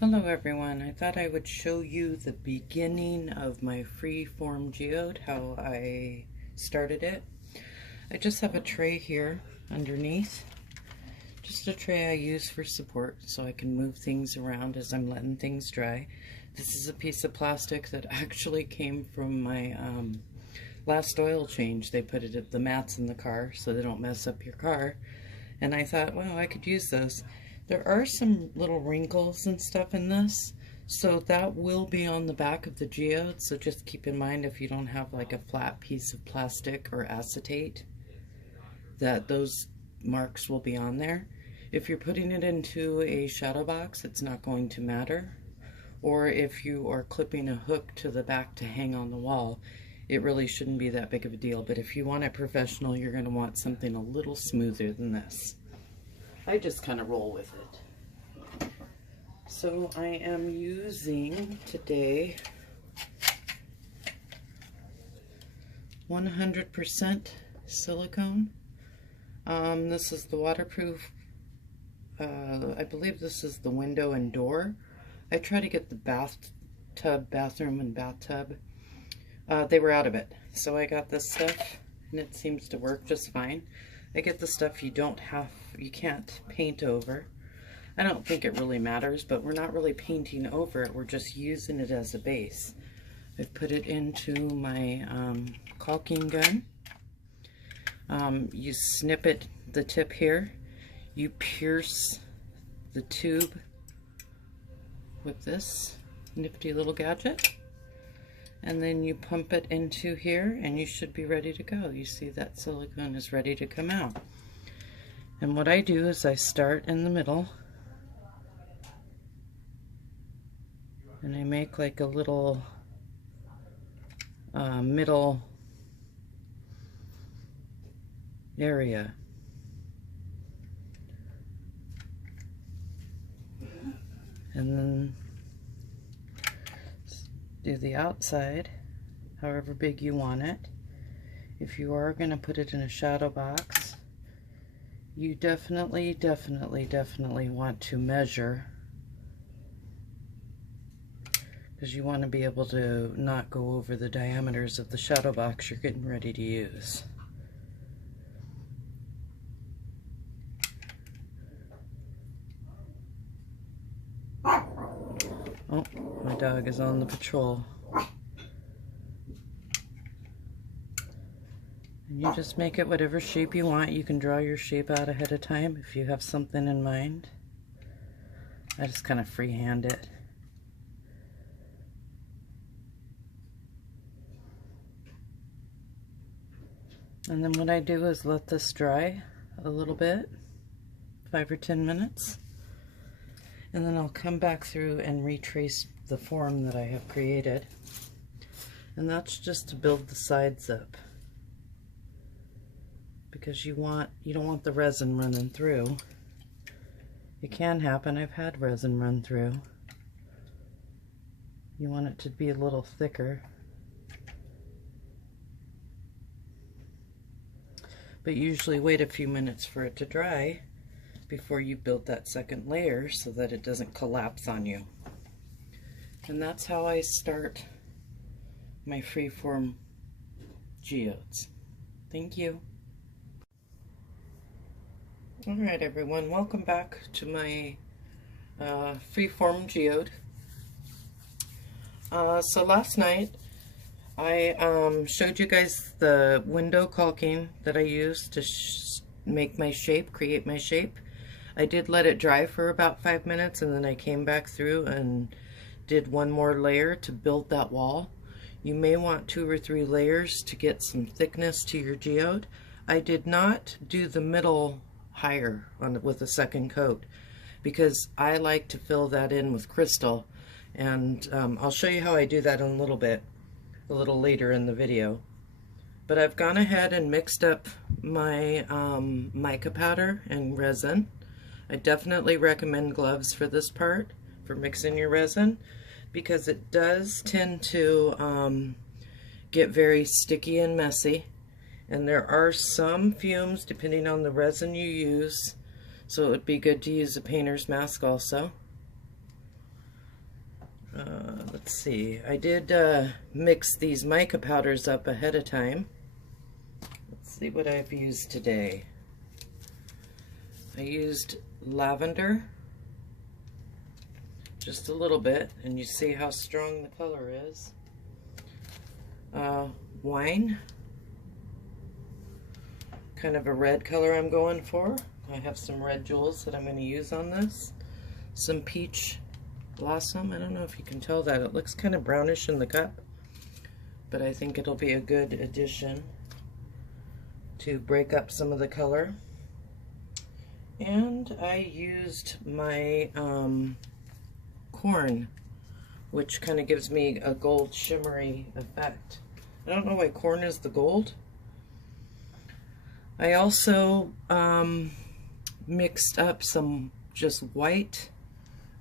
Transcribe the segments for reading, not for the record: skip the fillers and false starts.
Hello everyone, I thought I would show you the beginning of my free-form geode, how I started it. I just have a tray here underneath, just a tray I use for support so I can move things around as I'm letting things dry. This is a piece of plastic that actually came from my last oil change. They put it at the mats in the car so they don't mess up your car, and I thought, well, I could use those. There are some little wrinkles and stuff in this, so that will be on the back of the geode, so just keep in mind if you don't have like a flat piece of plastic or acetate, that those marks will be on there. If you're putting it into a shadow box, it's not going to matter. Or if you are clipping a hook to the back to hang on the wall, it really shouldn't be that big of a deal. But if you want it professional, you're going to want something a little smoother than this. I just kind of roll with it. So I am using today 100% silicone. This is the waterproof, I believe this is the window and door. I try to get the bathroom and bathtub. They were out of it, so I got this stuff and it seems to work just fine. I get the stuff you can't paint over. I don't think it really matters, but we're not really painting over it, we're just using it as a base. I've put it into my caulking gun. You snip it, the tip here, you pierce the tube with this nifty little gadget, and then you pump it into here and you should be ready to go. You see that silicone is ready to come out. And what I do is I start in the middle and I make like a little middle area. And then do the outside however big you want it. If you are going to put it in a shadow box, you definitely want to measure, because you want to be able to not go over the diameters of the shadow box you're getting ready to use. Oh, my dog is on the patrol. And you just make it whatever shape you want. You can draw your shape out ahead of time if you have something in mind. I just kind of freehand it. And then what I do is let this dry a little bit, 5 or 10 minutes. And then I'll come back through and retrace the form that I have created. And that's just to build the sides up, because you don't want the resin running through. It can happen. I've had resin run through. You want it to be a little thicker. But usually wait a few minutes for it to dry before you build that second layer so that it doesn't collapse on you. And that's how I start my freeform geodes. Thank you. Alright everyone, welcome back to my freeform geode. So last night I showed you guys the window caulking that I used to make my shape, create my shape. I did let it dry for about 5 minutes, and then I came back through and did one more layer to build that wall. You may want 2 or 3 layers to get some thickness to your geode. I did not do the middle higher with a second coat, because I like to fill that in with crystal, and I'll show you how I do that in a little later in the video. But I've gone ahead and mixed up my mica powder and resin. I definitely recommend gloves for this part, for mixing your resin, because it does tend to get very sticky and messy, and there are some fumes depending on the resin you use, so it would be good to use a painter's mask also. Let's see, I did mix these mica powders up ahead of time. Let's see what I've used today. I used lavender, just a little bit, and you see how strong the color is. Wine, kind of a red color I'm going for. I have some red jewels that I'm going to use on this. Some peach blossom. I don't know if you can tell that. It looks kind of brownish in the cup, but I think it'll be a good addition to break up some of the color. And I used my corn, which kind of gives me a gold shimmery effect. I don't know why corn is the gold. I also mixed up some just white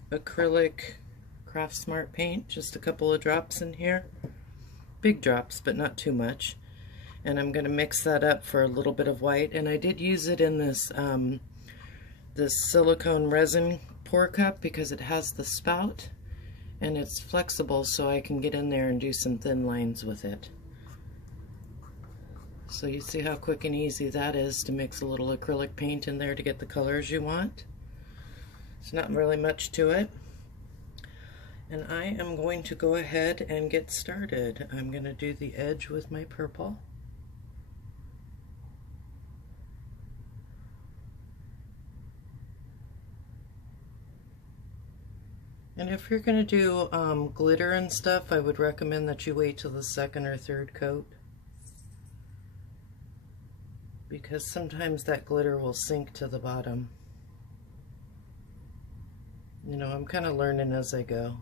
acrylic Craft Smart paint, just a couple of drops in here. Big drops, but not too much. And I'm going to mix that up for a little bit of white. And I did use it in this this silicone resin pour cup because it has the spout and it's flexible, so I can get in there and do some thin lines with it. So you see how quick and easy that is to mix a little acrylic paint in there to get the colors you want. It's not really much to it. And I am going to go ahead and get started. I'm going to do the edge with my purple. And if you're going to do glitter and stuff, I would recommend that you wait till the second or third coat, because sometimes that glitter will sink to the bottom. You know, I'm kind of learning as I go.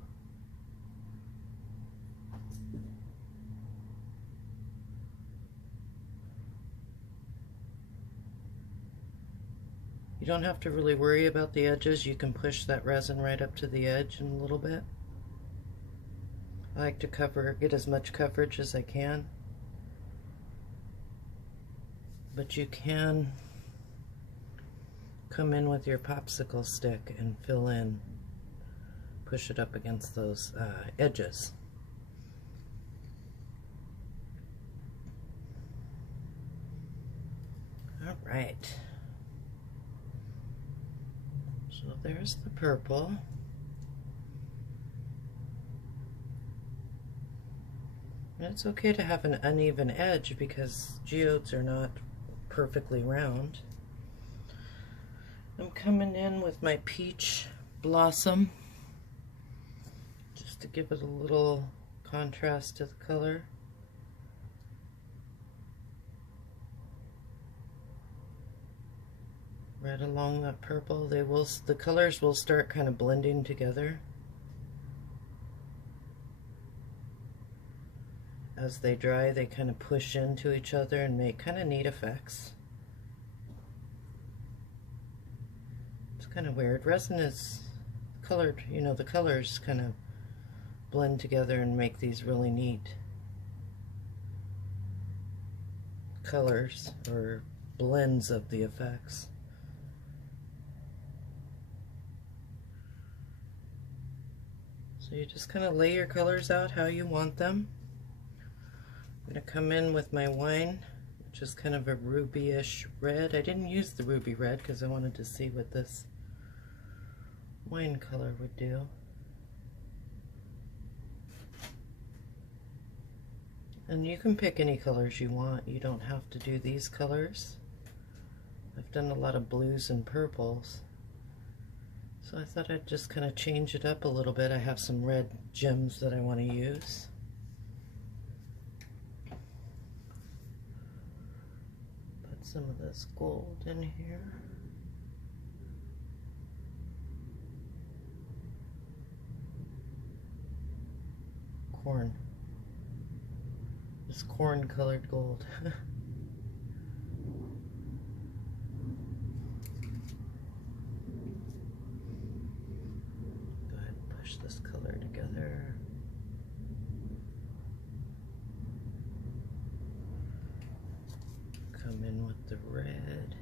You don't have to really worry about the edges. You can push that resin right up to the edge in a little bit. I like to get as much coverage as I can. But you can come in with your popsicle stick and fill in, push it up against those edges. All right. So there's the purple. And it's okay to have an uneven edge because geodes are not perfectly round. I'm coming in with my peach blossom just to give it a little contrast to the color. Right along that purple, the colors will start kind of blending together as they dry. They kind of push into each other and make kind of neat effects. It's kind of weird. Resin is colored, you know, the colors kind of blend together and make these really neat colors or blends of the effects. So you just kind of lay your colors out how you want them. I'm going to come in with my wine, which is kind of a ruby-ish red. I didn't use the ruby red because I wanted to see what this wine color would do. And you can pick any colors you want. You don't have to do these colors. I've done a lot of blues and purples. So I thought I'd just kind of change it up a little bit. I have some red gems that I want to use. Put some of this gold in here. Corn. This corn colored gold. This color together. Come in with the red.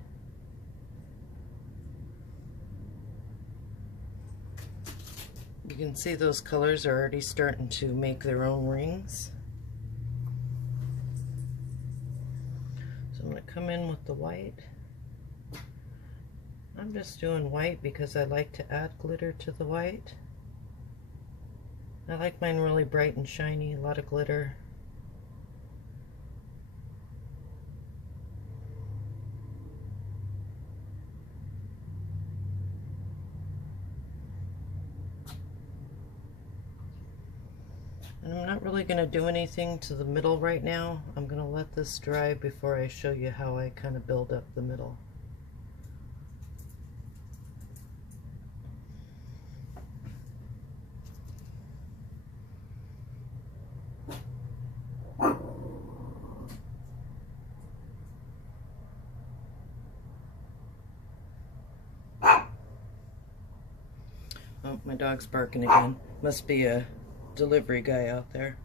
You can see those colors are already starting to make their own rings. So I'm going to come in with the white. I'm just doing white because I like to add glitter to the white. I like mine really bright and shiny, a lot of glitter. And I'm not really going to do anything to the middle right now. I'm going to let this dry before I show you how I kind of build up the middle. Oh, my dog's barking again. Must be a delivery guy out there.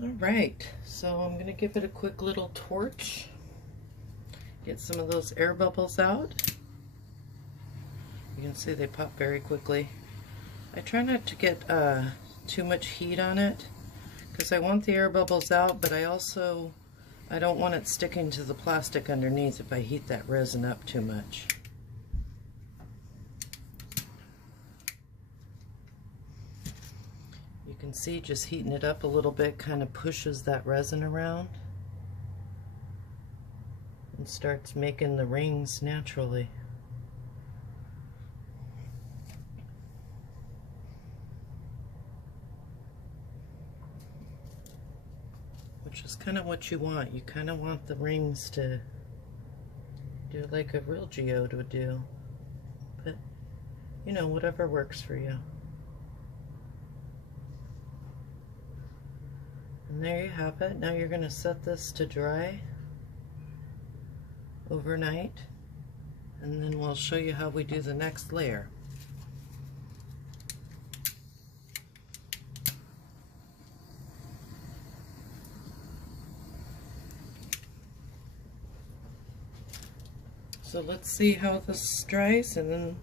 Alright, so I'm going to give it a quick little torch. Get some of those air bubbles out. You can see they pop very quickly. I try not to get too much heat on it because I want the air bubbles out, but I don't want it sticking to the plastic underneath if I heat that resin up too much. You can see just heating it up a little bit kind of pushes that resin around and starts making the rings naturally. Which is kind of what you want. You kind of want the rings to do like a real geode would do. But, you know, whatever works for you. And there you have it. Now you're going to set this to dry overnight, and then we'll show you how we do the next layer. So let's see how this dries, and then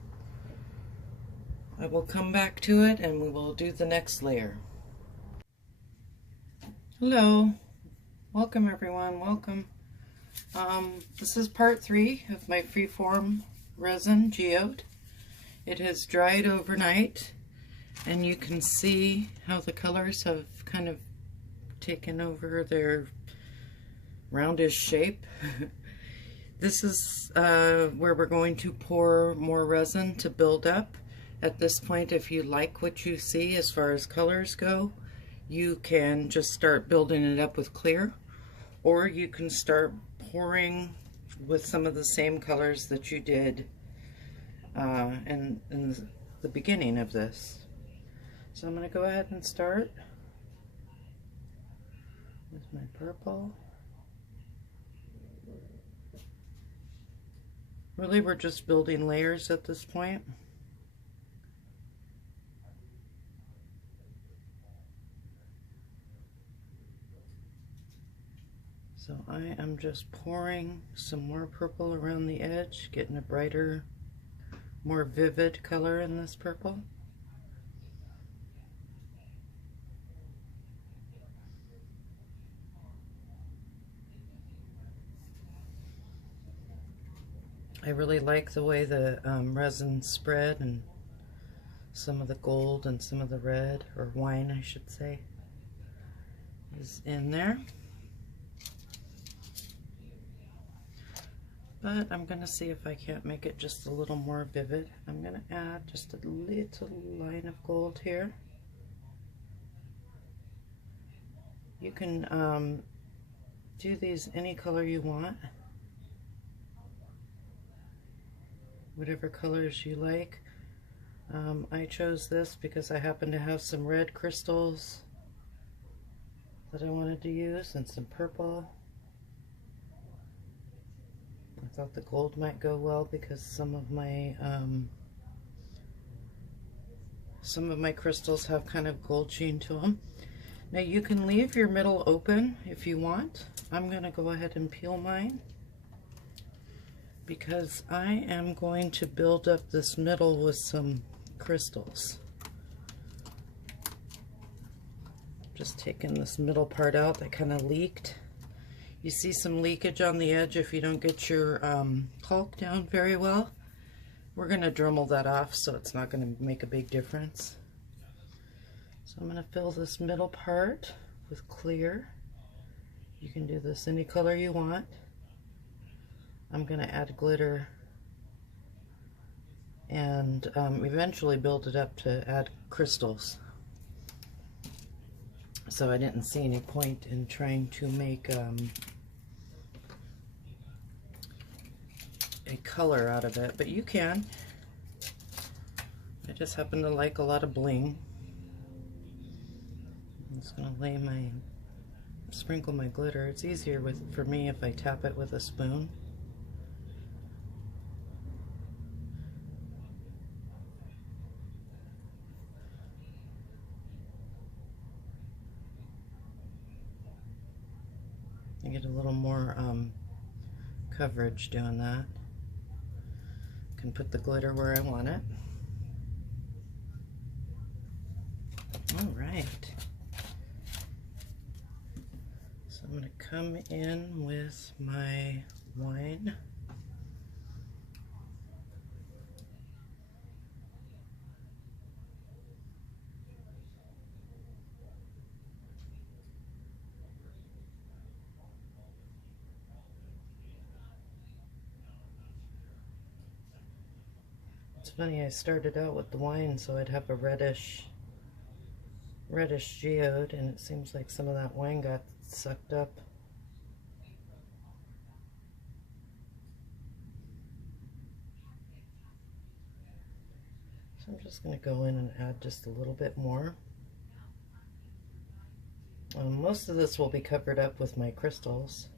I will come back to it and we will do the next layer. Hello, welcome everyone, welcome. This is part 3 of my freeform resin geode. It has dried overnight, and you can see how the colors have kind of taken over their roundish shape. This is where we're going to pour more resin to build up. At this point, if you like what you see as far as colors go, you can just start building it up with clear, or you can start pouring with some of the same colors that you did in the beginning of this. So I'm going to go ahead and start with my purple. Really, we're just building layers at this point. So I am just pouring some more purple around the edge, getting a brighter, more vivid color in this purple. I really like the way the resin spread, and some of the gold and some of the red, or wine I should say, is in there. But I'm going to see if I can't make it just a little more vivid. I'm going to add just a little line of gold here. You can do these any color you want. Whatever colors you like. I chose this because I happen to have some red crystals that I wanted to use, and some purple. I thought the gold might go well because some of my crystals have kind of gold sheen to them. Now you can leave your middle open if you want. I'm going to go ahead and peel mine because I am going to build up this middle with some crystals. Just taking this middle part out that kind of leaked. You see some leakage on the edge if you don't get your caulk down very well. We're going to Dremel that off so it's not going to make a big difference. So I'm going to fill this middle part with clear. You can do this any color you want. I'm going to add glitter and eventually build it up to add crystals. So I didn't see any point in trying to make a color out of it, but you can. I just happen to like a lot of bling. I'm just going to sprinkle my glitter. It's easier for me if I tap it with a spoon. I get a little more coverage doing that. Can put the glitter where I want it. All right. So I'm going to come in with my wine. It's funny, I started out with the wine so I'd have a reddish geode, and it seems like some of that wine got sucked up. So I'm just going to go in and add just a little bit more. Most of this will be covered up with my crystals.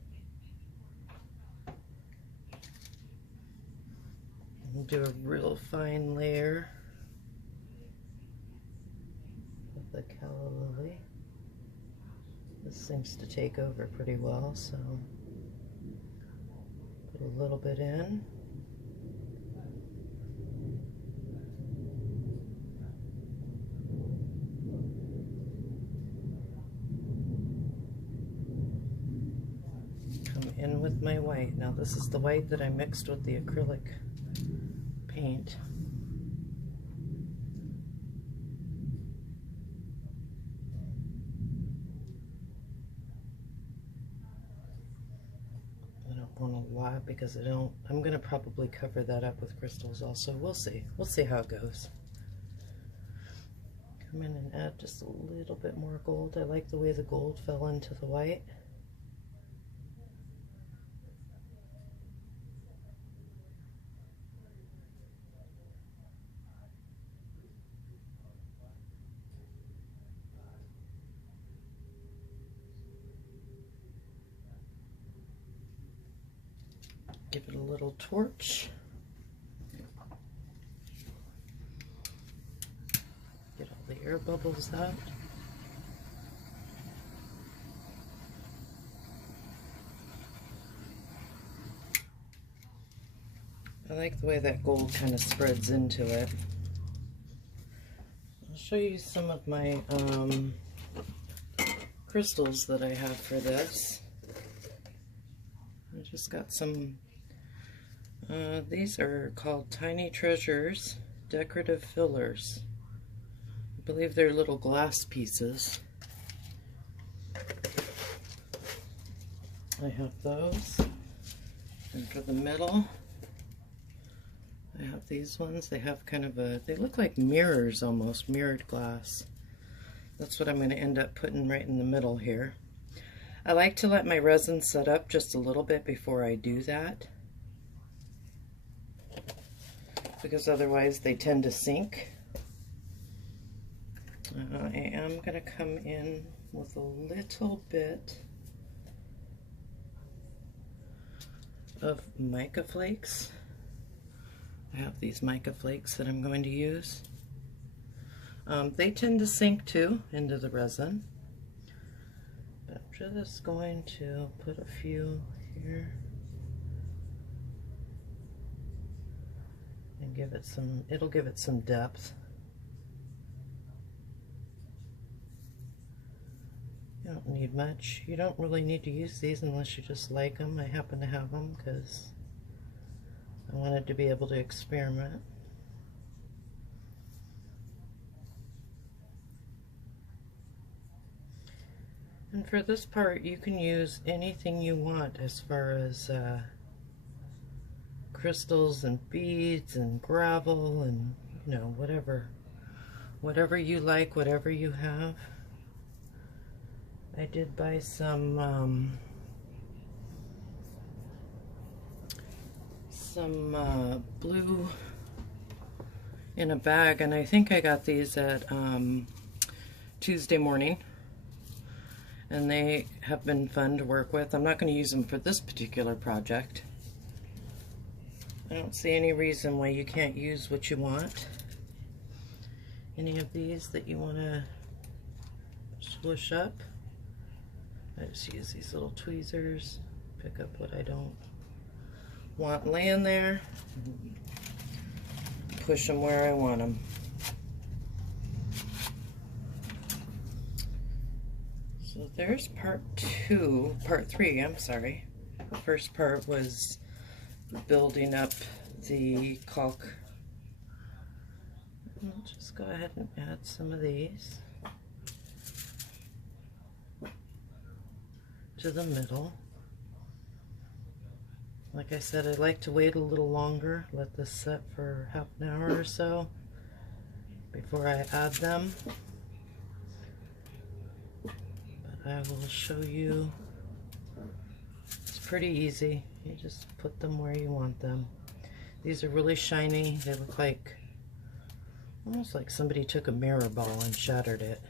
Do a real fine layer of the calla lily. This seems to take over pretty well, so put a little bit in. Come in with my white. Now this is the white that I mixed with the acrylic paint. I don't want a lot because I'm going to probably cover that up with crystals also. We'll see. We'll see how it goes. Come in and add just a little bit more gold. I like the way the gold fell into the white. Give it a little torch. Get all the air bubbles out. I like the way that gold kind of spreads into it. I'll show you some of my crystals that I have for this. I just got some. These are called Tiny Treasures Decorative Fillers. I believe they're little glass pieces. I have those. And for the middle, I have these ones. They have kind of they look like mirrors almost, mirrored glass. That's what I'm going to end up putting right in the middle here. I like to let my resin set up just a little bit before I do that, because otherwise they tend to sink. I am going to come in with a little bit of mica flakes. I have these mica flakes that I'm going to use. They tend to sink too into the resin, but I'm just going to put a few here and give it some, it'll give it some depth. don't need much. You don't really need to use these unless you just like them. I happen to have them because I wanted to be able to experiment. And for this part, you can use anything you want as far as crystals and beads and gravel and, you know, whatever you like, whatever you have. I did buy some blue in a bag, and I think I got these at Tuesday morning, and they have been fun to work with. I'm not going to use them for this particular project. I don't see any reason why you can't use what you want. Any of these that you want to swoosh up, I just use these little tweezers, pick up what I don't want laying there, push them where I want them. So there's part three, I'm sorry. The first part was building up the caulk. I'll just go ahead and add some of these to the middle. Like I said, I like to wait a little longer, let this set for half an hour or so before I add them. But I will show you. It's pretty easy. You just put them where you want them. These are really shiny. They look like, almost like somebody took a mirror ball and shattered it.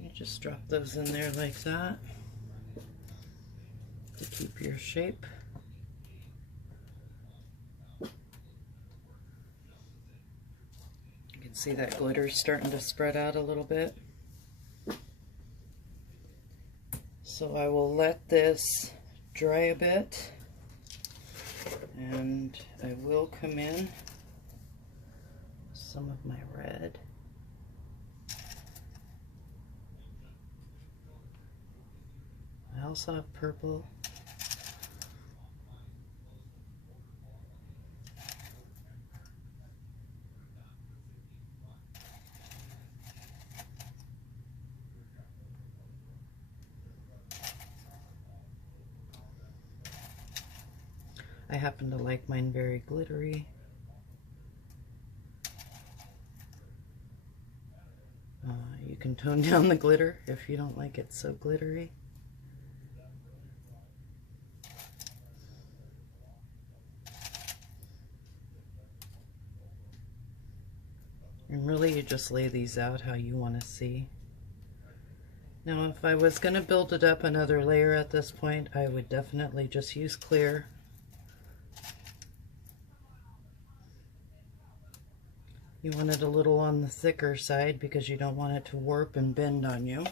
You just drop those in there like that to keep your shape. You can see that glitter starting to spread out a little bit. So I will let this dry a bit, and I will come in with some of my red. I also have purple. I happen to like mine very glittery. You can tone down the glitter if you don't like it so glittery. And really you just lay these out how you want to see. Now if I was going to build it up another layer at this point, I would definitely just use clear. You want it a little on the thicker side because you don't want it to warp and bend on you.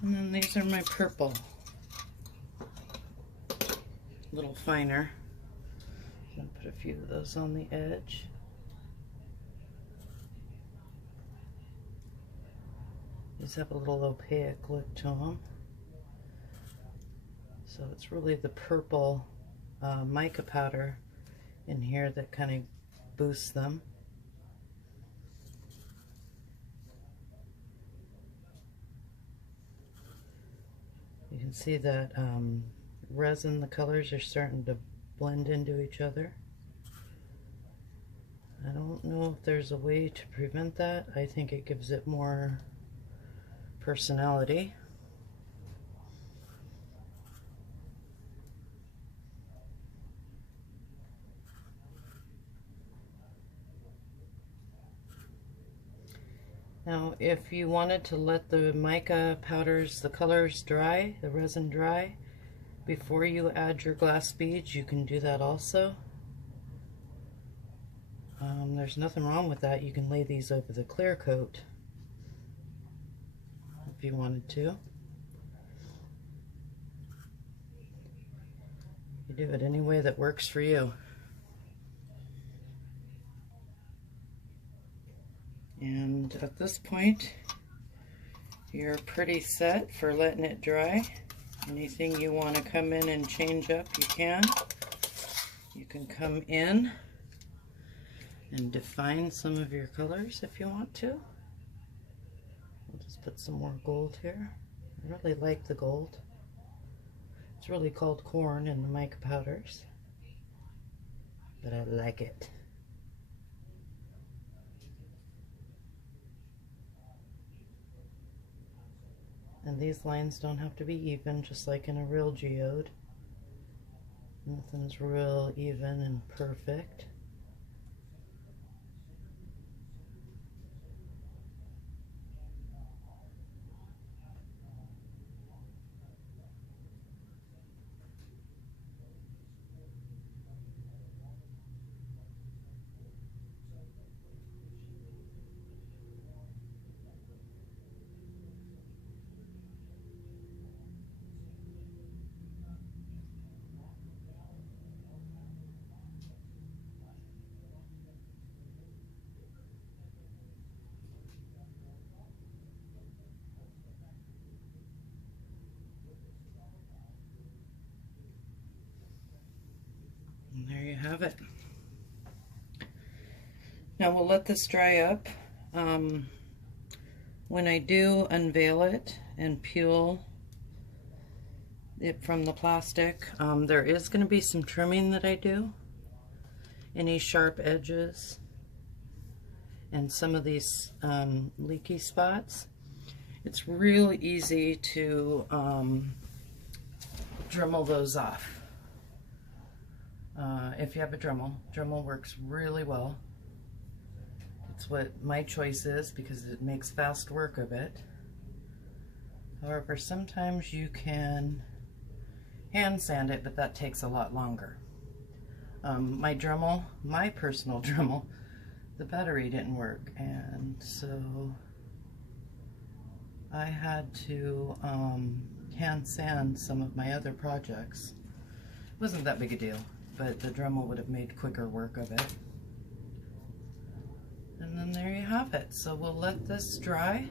And then these are my purple. A little finer. I'm going to put a few of those on the edge. These have a little opaque look to them. So it's really the purple mica powder in here that kind of boosts them. You can see that resin, the colors are starting to blend into each other. I don't know if there's a way to prevent that. I think it gives it more personality. Now, if you wanted to let the mica powders, the colors dry, the resin dry, before you add your glass beads, you can do that also. There's nothing wrong with that. You can lay these over the clear coat if you wanted to. You do it any way that works for you. And at this point, you're pretty set for letting it dry. Anything you want to come in and change up, you can. You can come in and define some of your colors if you want to. I'll just put some more gold here. I really like the gold. It's really called corn in the mica powders, but I like it. And these lines don't have to be even, just like in a real geode. Nothing's real even and perfect. And there you have it. Now we'll let this dry up. When I do unveil it and peel it from the plastic, there is going to be some trimming that I do. Any sharp edges and some of these leaky spots. It's really easy to Dremel those off. If you have a Dremel, Dremel works really well. It's what my choice is because it makes fast work of it. However, sometimes you can hand sand it, but that takes a lot longer. My Dremel, my personal Dremel, the battery didn't work, and so I had to hand sand some of my other projects. It wasn't that big a deal, but the Dremel would have made quicker work of it. And then there you have it. So we'll let this dry.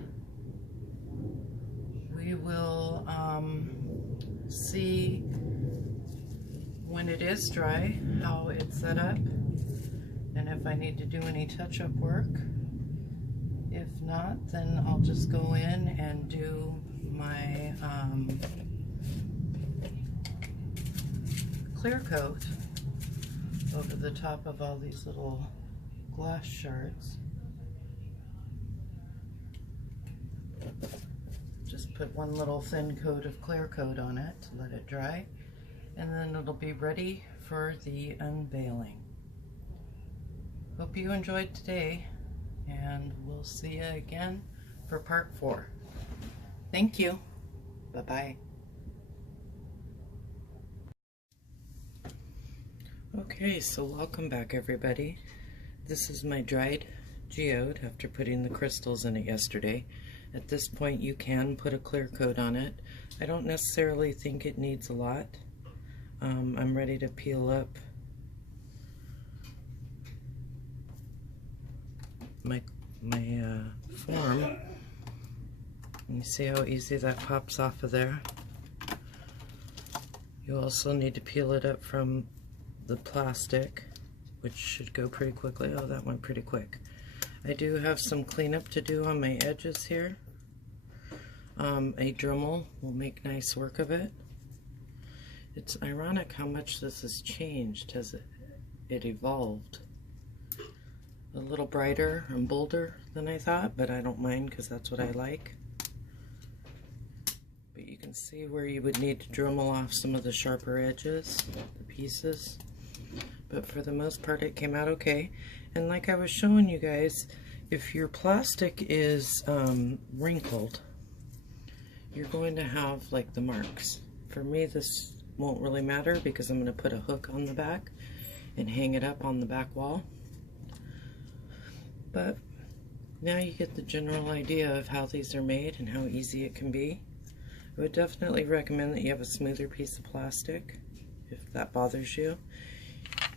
We will see when it is dry how it's set up and if I need to do any touch-up work. If not, then I'll just go in and do my clear coat over the top of all these little glass shards. Just put one little thin coat of clear coat on it to let it dry, and then it'll be ready for the unveiling. Hope you enjoyed today, and we'll see you again for part 4. Thank you. Bye-bye. Okay, so welcome back everybody. This is my dried geode after putting the crystals in it yesterday. At this point you can put a clear coat on it. I don't necessarily think it needs a lot. I'm ready to peel up my form. You see how easy that pops off of there? You also need to peel it up from the plastic, which should go pretty quickly. Oh, that went pretty quick. I do have some cleanup to do on my edges here. A Dremel will make nice work of it. It's ironic how much this has changed as it evolved. A little brighter and bolder than I thought, but I don't mind because that's what I like. But you can see where you would need to Dremel off some of the sharper edges, the pieces. But for the most part it came out okay. And like I was showing you guys, if your plastic is wrinkled, you're going to have like the marks. For me this won't really matter because I'm going to put a hook on the back and hang it up on the back wall. But now you get the general idea of how these are made and how easy it can be. I would definitely recommend that you have a smoother piece of plastic. if that bothers you.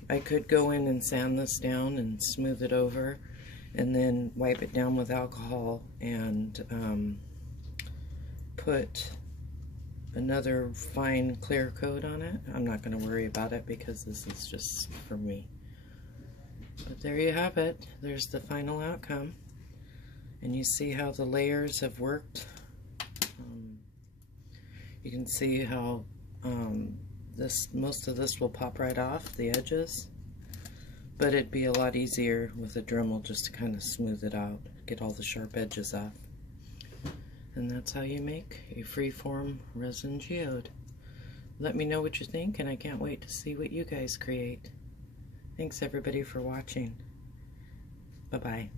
I could go in and sand this down and smooth it over and then wipe it down with alcohol and put another fine clear coat on it. I'm not going to worry about it because this is just for me. But there you have it. There's the final outcome. And you see how the layers have worked. You can see how most of this will pop right off the edges, but it'd be a lot easier with a Dremel just to kind of smooth it out, get all the sharp edges off. And that's how you make a freeform resin geode. Let me know what you think, and I can't wait to see what you guys create. Thanks everybody for watching. Bye-bye.